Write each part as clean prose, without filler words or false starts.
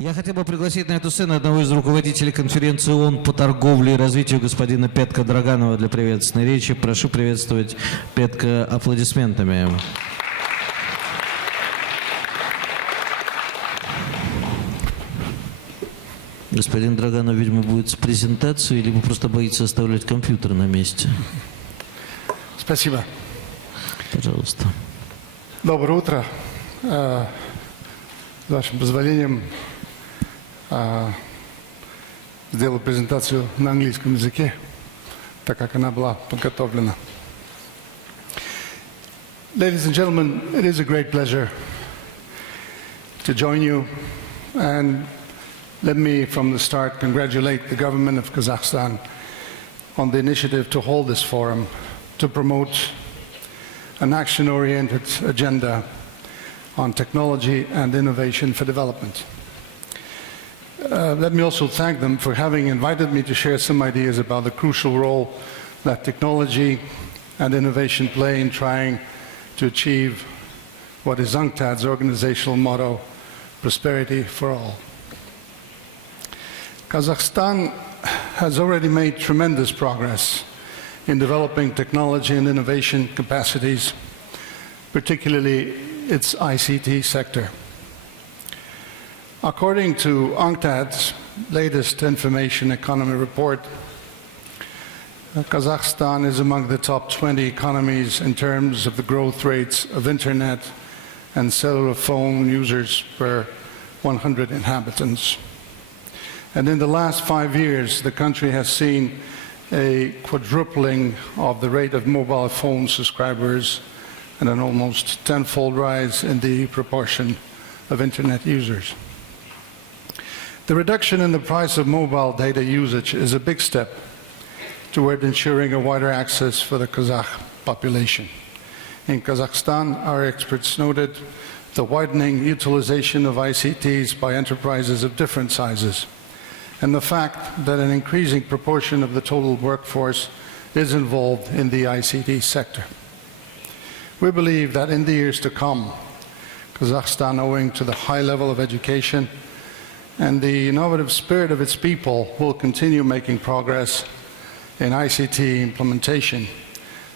Я хотел бы пригласить на эту сцену одного из руководителей конференции ООН по торговле и развитию господина Петко Драганова для приветственной речи. Прошу приветствовать Петко аплодисментами. Господин Драганов, видимо, будет с презентацией, либо просто боится оставлять компьютер на месте. Спасибо. Пожалуйста. Доброе утро. С вашим позволением сделаю презентацию на английском языке, так как она была подготовлена. Ladies and gentlemen, it is a great pleasure to join you, and let me from the start congratulate the government of Kazakhstan on the initiative to hold this forum to promote an action-oriented agenda on technology and innovation for development. Let me also thank them for having invited me to share some ideas about the crucial role that technology and innovation play in trying to achieve what is UNCTAD's organizational motto, prosperity for all. Kazakhstan has already made tremendous progress in developing technology and innovation capacities, particularly its ICT sector. According to UNCTAD's latest information economy report, Kazakhstan is among the top 20 economies in terms of the growth rates of internet and cellular phone users per 100 inhabitants. And in the last 5 years, the country has seen a quadrupling of the rate of mobile phone subscribers and an almost tenfold rise in the proportion of internet users. The reduction in the price of mobile data usage is a big step toward ensuring a wider access for the Kazakh population. In Kazakhstan, our experts noted the widening utilization of ICTs by enterprises of different sizes, and the fact that an increasing proportion of the total workforce is involved in the ICT sector. We believe that in the years to come, Kazakhstan, owing to the high level of education and the innovative spirit of its people, will continue making progress in ICT implementation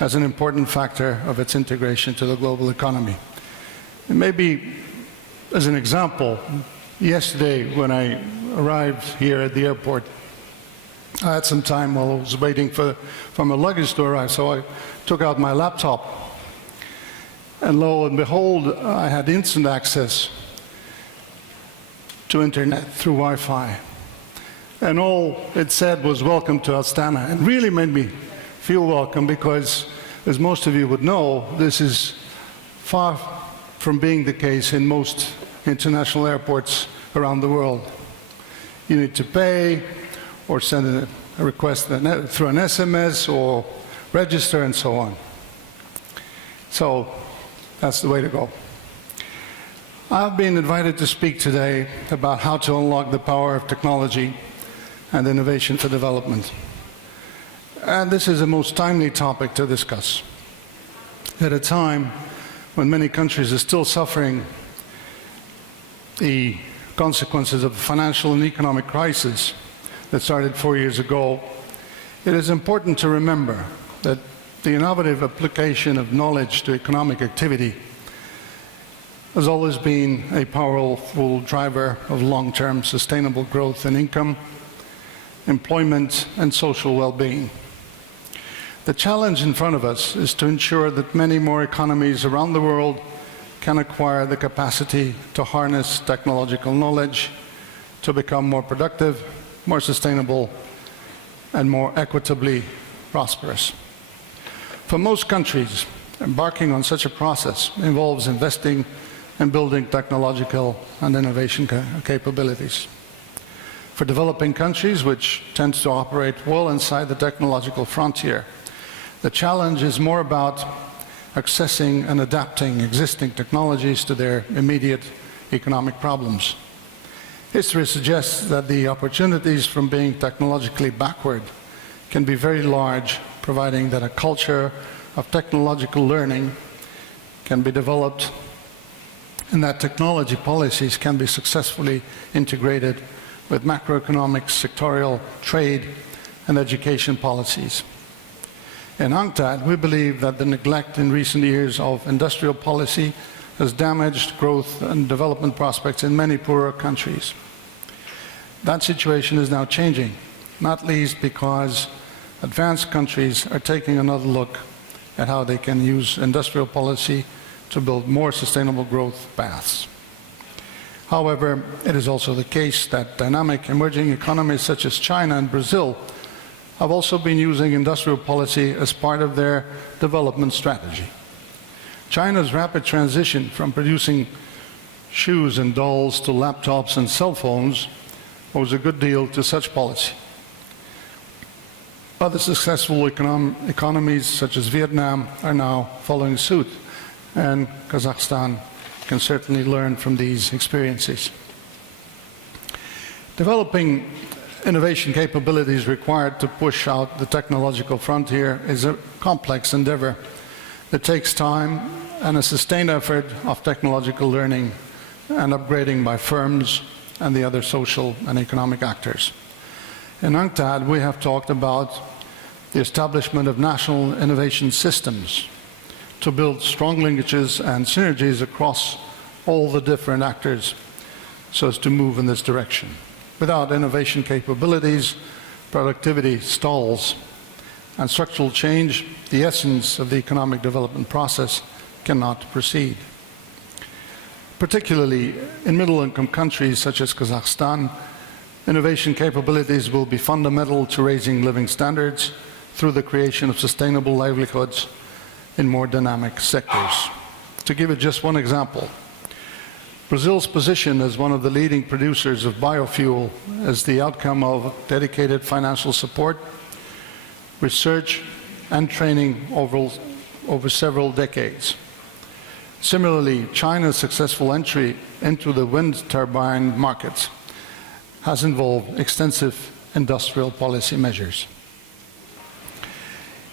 as an important factor of its integration to the global economy. And maybe as an example, yesterday when I arrived here at the airport, I had some time while I was waiting for my luggage to arrive, so I took out my laptop, and lo and behold, I had instant access to internet through Wi-Fi. And all it said was "Welcome to Astana," and really made me feel welcome because, as most of you would know, this is far from being the case in most international airports around the world. You need to pay or send a request through an SMS or register and so on. So that's the way to go. I've been invited to speak today about how to unlock the power of technology and innovation for development. And this is a most timely topic to discuss at a time when many countries are still suffering the consequences of the financial and economic crisis that started 4 years ago. It is important to remember that the innovative application of knowledge to economic activity has always been a powerful driver of long-term sustainable growth in income, employment, and social well-being. The challenge in front of us is to ensure that many more economies around the world can acquire the capacity to harness technological knowledge to become more productive, more sustainable, and more equitably prosperous. For most countries, embarking on such a process involves investing and building technological and innovation capabilities. For developing countries, which tend to operate well inside the technological frontier, the challenge is more about accessing and adapting existing technologies to their immediate economic problems. History suggests that the opportunities from being technologically backward can be very large, providing that a culture of technological learning can be developed and that technology policies can be successfully integrated with macroeconomic, sectorial, trade, and education policies. In UNCTAD, we believe that the neglect in recent years of industrial policy has damaged growth and development prospects in many poorer countries. That situation is now changing, not least because advanced countries are taking another look at how they can use industrial policy to build more sustainable growth paths. However, it is also the case that dynamic emerging economies such as China and Brazil have also been using industrial policy as part of their development strategy. China's rapid transition from producing shoes and dolls to laptops and cell phones owes a good deal to such policy. Other successful economies such as Vietnam are now following suit, and Kazakhstan can certainly learn from these experiences. Developing innovation capabilities required to push out the technological frontier is a complex endeavor that takes time and a sustained effort of technological learning and upgrading by firms and the other social and economic actors. In UNCTAD, we have talked about the establishment of national innovation systems to build strong linkages and synergies across all the different actors so as to move in this direction. Without innovation capabilities, productivity stalls, and structural change, the essence of the economic development process cannot proceed. Particularly in middle-income countries such as Kazakhstan, innovation capabilities will be fundamental to raising living standards through the creation of sustainable livelihoods in more dynamic sectors. To give it just one example, Brazil's position as one of the leading producers of biofuel is the outcome of dedicated financial support, research, and training over several decades. Similarly, China's successful entry into the wind turbine market has involved extensive industrial policy measures.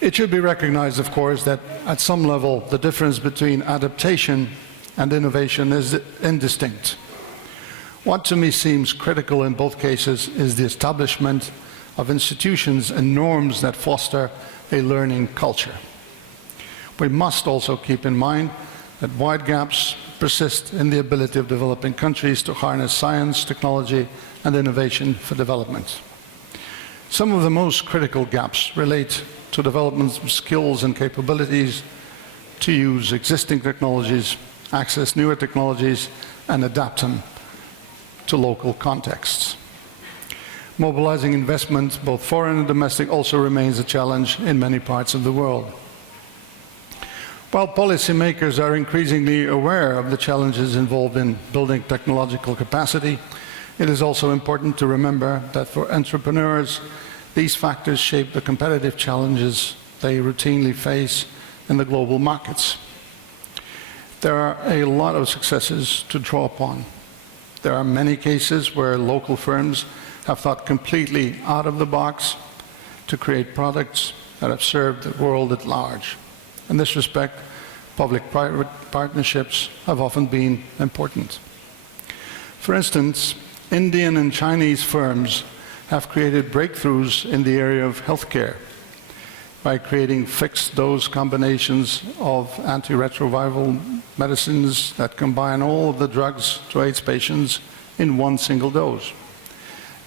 It should be recognized, of course, that at some level the difference between adaptation and innovation is indistinct. What to me seems critical in both cases is the establishment of institutions and norms that foster a learning culture. We must also keep in mind that wide gaps persist in the ability of developing countries to harness science, technology, and innovation for development. Some of the most critical gaps relate to development of skills and capabilities to use existing technologies, access newer technologies, and adapt them to local contexts. Mobilizing investment, both foreign and domestic, also remains a challenge in many parts of the world. While policymakers are increasingly aware of the challenges involved in building technological capacity, it is also important to remember that for entrepreneurs, these factors shape the competitive challenges they routinely face in the global markets. There are a lot of successes to draw upon. There are many cases where local firms have thought completely out of the box to create products that have served the world at large. In this respect, public-private partnerships have often been important. For instance, Indian and Chinese firms have created breakthroughs in the area of healthcare by creating fixed-dose combinations of antiretroviral medicines that combine all of the drugs to AIDS patients in one single dose.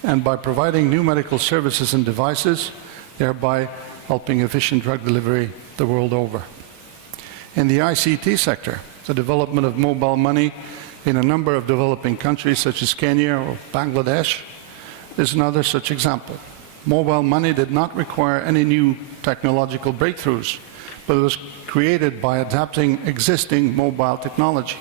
And by providing new medical services and devices, thereby helping efficient drug delivery the world over. In the ICT sector, the development of mobile money in a number of developing countries such as Kenya or Bangladesh is another such example. Mobile money did not require any new technological breakthroughs, but it was created by adapting existing mobile technology.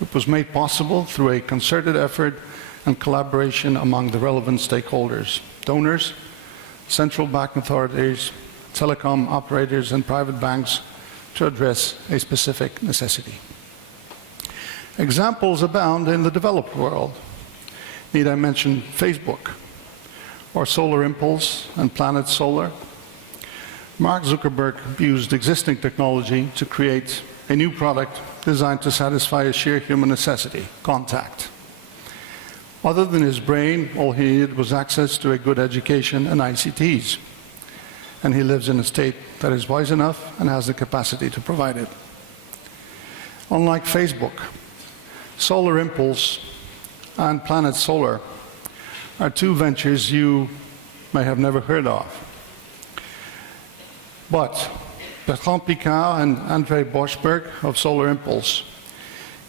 It was made possible through a concerted effort and collaboration among the relevant stakeholders, donors, central bank authorities, telecom operators, and private banks to address a specific necessity. Examples abound in the developed world. Need I mention Facebook, or Solar Impulse and Planet Solar? Mark Zuckerberg used existing technology to create a new product designed to satisfy a sheer human necessity, contact. Other than his brain, all he needed was access to a good education and ICTs. And he lives in a state that is wise enough and has the capacity to provide it. Unlike Facebook, Solar Impulse and Planet Solar are two ventures you may have never heard of. But Bertrand Piccard and André Boschberg of Solar Impulse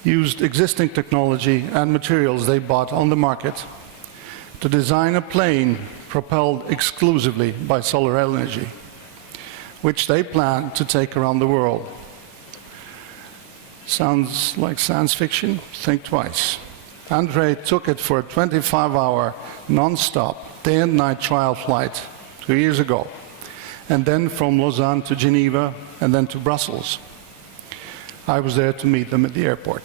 used existing technology and materials they bought on the market to design a plane propelled exclusively by solar energy, which they plan to take around the world. Sounds like science fiction? Think twice. André took it for a 25-hour, non-stop, day and night trial flight 2 years ago, and then from Lausanne to Geneva, and then to Brussels. I was there to meet them at the airport.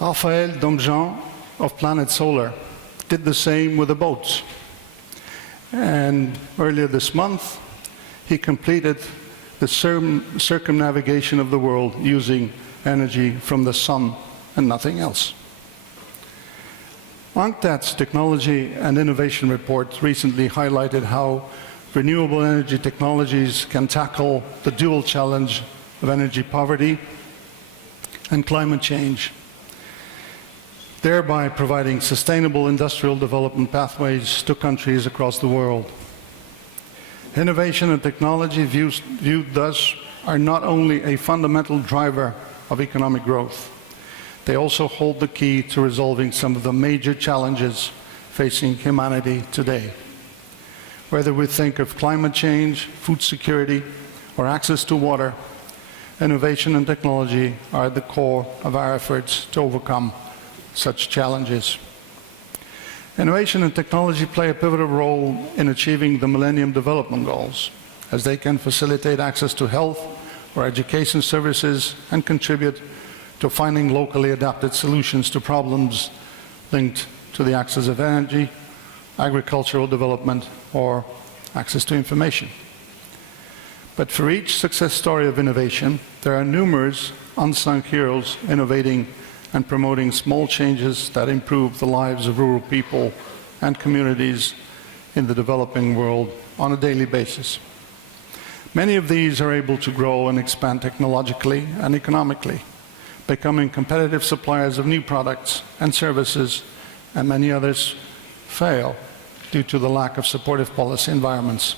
Raphaël Domjean of Planet Solar did the same with the boats. And earlier this month, he completed the circumnavigation of the world using energy from the sun and nothing else. UNCTAD's Technology and Innovation Report recently highlighted how renewable energy technologies can tackle the dual challenge of energy poverty and climate change, thereby providing sustainable industrial development pathways to countries across the world. Innovation and technology viewed thus are not only a fundamental driver of economic growth, they also hold the key to resolving some of the major challenges facing humanity today. Whether we think of climate change, food security, or access to water, innovation and technology are at the core of our efforts to overcome such challenges. Innovation and technology play a pivotal role in achieving the Millennium Development Goals, as they can facilitate access to health or education services and contribute to finding locally adapted solutions to problems linked to the access of energy, agricultural development, or access to information. But for each success story of innovation, there are numerous unsung heroes innovating and promoting small changes that improve the lives of rural people and communities in the developing world on a daily basis. Many of these are able to grow and expand technologically and economically, becoming competitive suppliers of new products and services, and many others fail due to the lack of supportive policy environments.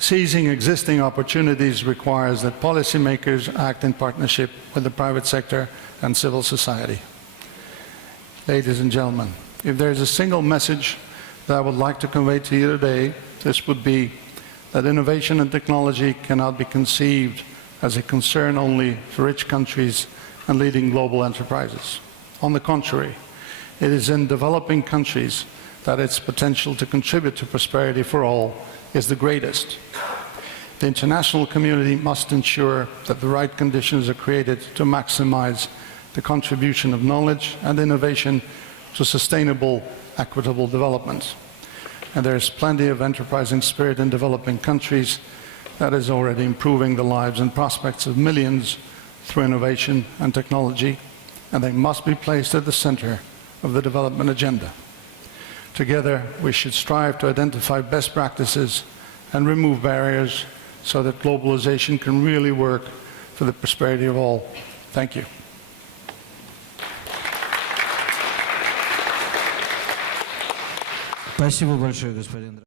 Seizing existing opportunities requires that policymakers act in partnership with the private sector and civil society. Ladies and gentlemen, if there is a single message that I would like to convey to you today, this would be that innovation and technology cannot be conceived as a concern only for rich countries and leading global enterprises. On the contrary, it is in developing countries that its potential to contribute to prosperity for all is the greatest. The international community must ensure that the right conditions are created to maximize the contribution of knowledge and innovation to sustainable, equitable development. And there is plenty of enterprising spirit in developing countries that is already improving the lives and prospects of millions through innovation and technology, and they must be placed at the center of the development agenda. Together, we should strive to identify best practices and remove barriers so that globalization can really work for the prosperity of all. Thank you. Спасибо большое, господин.